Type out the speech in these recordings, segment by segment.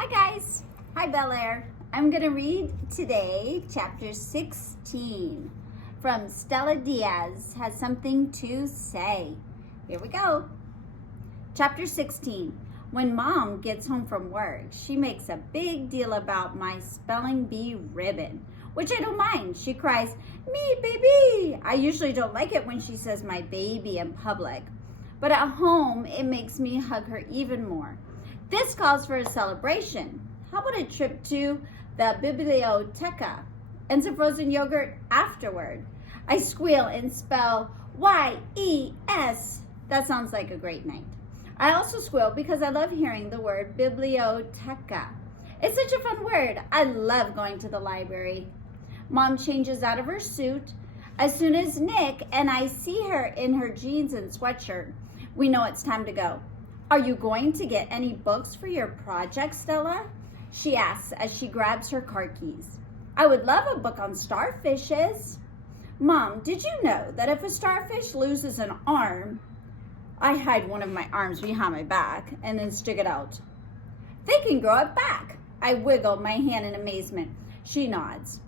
Hi guys, hi Bel Air. I'm gonna read today chapter 16 from Stella Diaz Has Something to Say. Here we go. Chapter 16. When Mom gets home from work, she makes a big deal about my spelling bee ribbon, which I don't mind. She cries, "Me, baby!" I usually don't like it when she says my baby in public, but at home it makes me hug her even more. This calls for a celebration. How about a trip to the biblioteca and some frozen yogurt afterward? I squeal and spell Y-E-S. That sounds like a great night. I also squeal because I love hearing the word biblioteca. It's such a fun word. I love going to the library. Mom changes out of her suit. As soon as Nick and I see her in her jeans and sweatshirt, we know it's time to go. "Are you going to get any books for your project, Stella?" she asks as she grabs her car keys. "I would love a book on starfishes." "Mom, did you know that if a starfish loses an arm," I hide one of my arms behind my back and then stick it out, "they can grow it back." I wiggle my hand in amazement. She nods.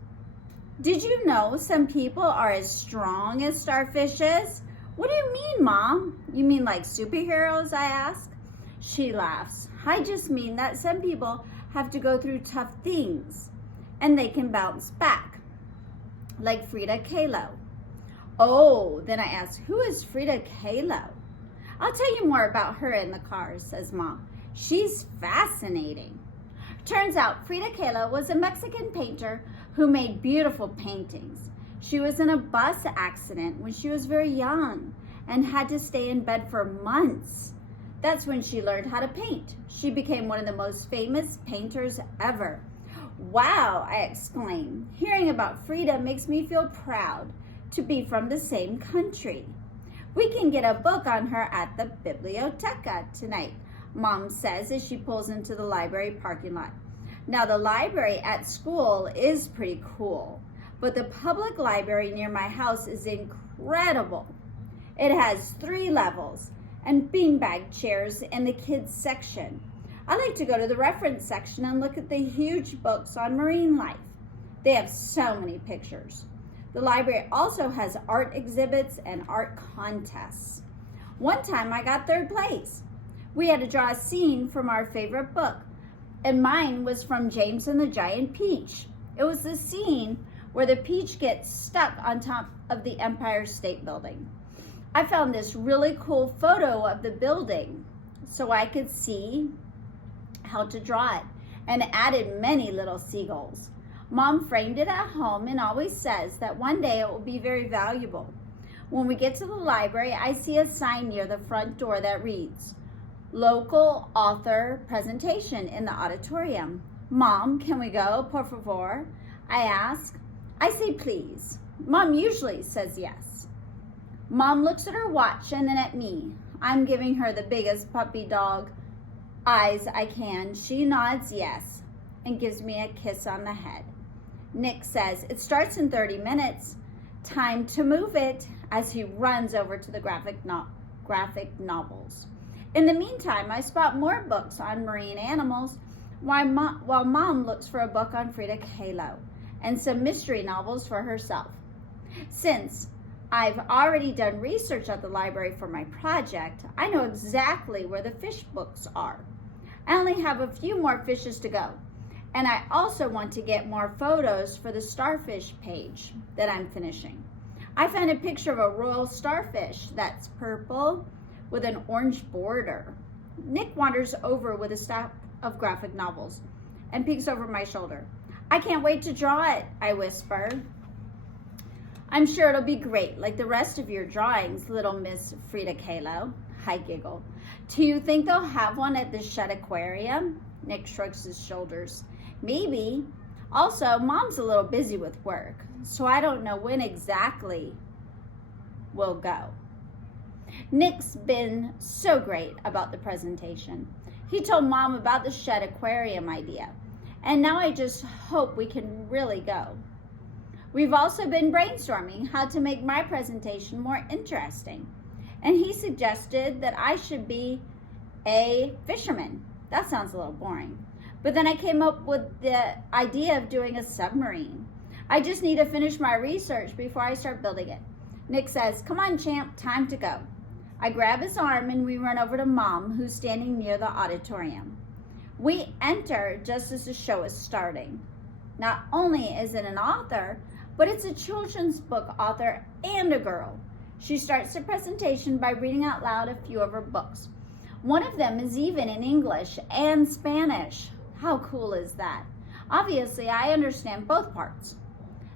"Did you know some people are as strong as starfishes?" "What do you mean, Mom?" "You mean like superheroes?" I ask. She laughs. "I just mean that some people have to go through tough things and they can bounce back, like Frida Kahlo." "Oh," then I ask, "who is Frida Kahlo?" "I'll tell you more about her in the car," says Mom. "She's fascinating." Turns out Frida Kahlo was a Mexican painter who made beautiful paintings. She was in a bus accident when she was very young and had to stay in bed for months. That's when she learned how to paint. She became one of the most famous painters ever. "Wow," I exclaim. Hearing about Frida makes me feel proud to be from the same country. "We can get a book on her at the biblioteca tonight," Mom says as she pulls into the library parking lot. Now, the library at school is pretty cool, but the public library near my house is incredible. It has 3 levels and beanbag chairs in the kids section. I like to go to the reference section and look at the huge books on marine life. They have so many pictures. The library also has art exhibits and art contests. One time I got 3rd place. We had to draw a scene from our favorite book, and mine was from James and the Giant Peach. It was the scene where the peach gets stuck on top of the Empire State Building. I found this really cool photo of the building so I could see how to draw it and added many little seagulls. Mom framed it at home and always says that one day it will be very valuable. When we get to the library, I see a sign near the front door that reads, "Local author presentation in the auditorium." "Mom, can we go, por favor?" I ask. I say please. Mom usually says yes. Mom looks at her watch and then at me. I'm giving her the biggest puppy dog eyes I can. She nods yes and gives me a kiss on the head. Nick says, "It starts in 30 minutes. Time to move it," as he runs over to the graphic novels. In the meantime, I spot more books on marine animals while Mom looks for a book on Frida Kahlo and some mystery novels for herself. Since I've already done research at the library for my project, I know exactly where the fish books are. I only have a few more fishes to go, and I also want to get more photos for the starfish page that I'm finishing. I found a picture of a royal starfish that's purple with an orange border. Nick wanders over with a stack of graphic novels and peeks over my shoulder. "I can't wait to draw it," I whisper. "I'm sure it'll be great, like the rest of your drawings, little Miss Frida Kahlo." I giggle. "Do you think they'll have one at the Shed Aquarium?" Nick shrugs his shoulders. "Maybe. Also, Mom's a little busy with work, so I don't know when exactly we'll go." Nick's been so great about the presentation. He told Mom about the Shed Aquarium idea, and now I just hope we can really go. We've also been brainstorming how to make my presentation more interesting, and he suggested that I should be a fisherman. That sounds a little boring. But then I came up with the idea of doing a submarine. I just need to finish my research before I start building it. Nick says, "Come on, champ, time to go." I grab his arm and we run over to Mom, who's standing near the auditorium. We enter just as the show is starting. Not only is it an author, but it's a children's book author and a girl. She starts the presentation by reading out loud a few of her books. One of them is even in English and Spanish. How cool is that? Obviously, I understand both parts.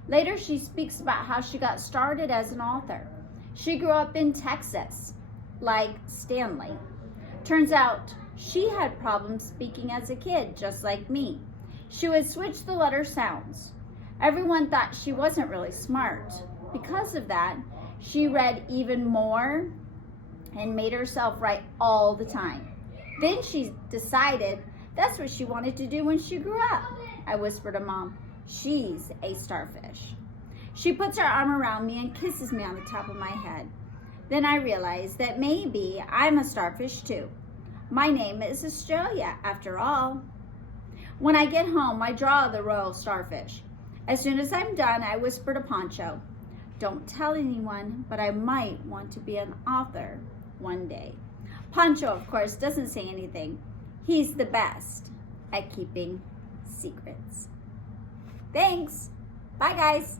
Later, she speaks about how she got started as an author. She grew up in Texas, like Stanley. Turns out, she had problems speaking as a kid, just like me. She would switch the letter sounds. Everyone thought she wasn't really smart. Because of that, she read even more and made herself write all the time. Then she decided that's what she wanted to do when she grew up. I whispered to Mom, "She's a starfish." She puts her arm around me and kisses me on the top of my head. Then I realized that maybe I'm a starfish too. My name is Australia, after all. When I get home, I draw the royal starfish. As soon as I'm done, I whisper to Pancho, "Don't tell anyone, but I might want to be an author one day." Pancho, of course, doesn't say anything. He's the best at keeping secrets. Thanks. Bye, guys.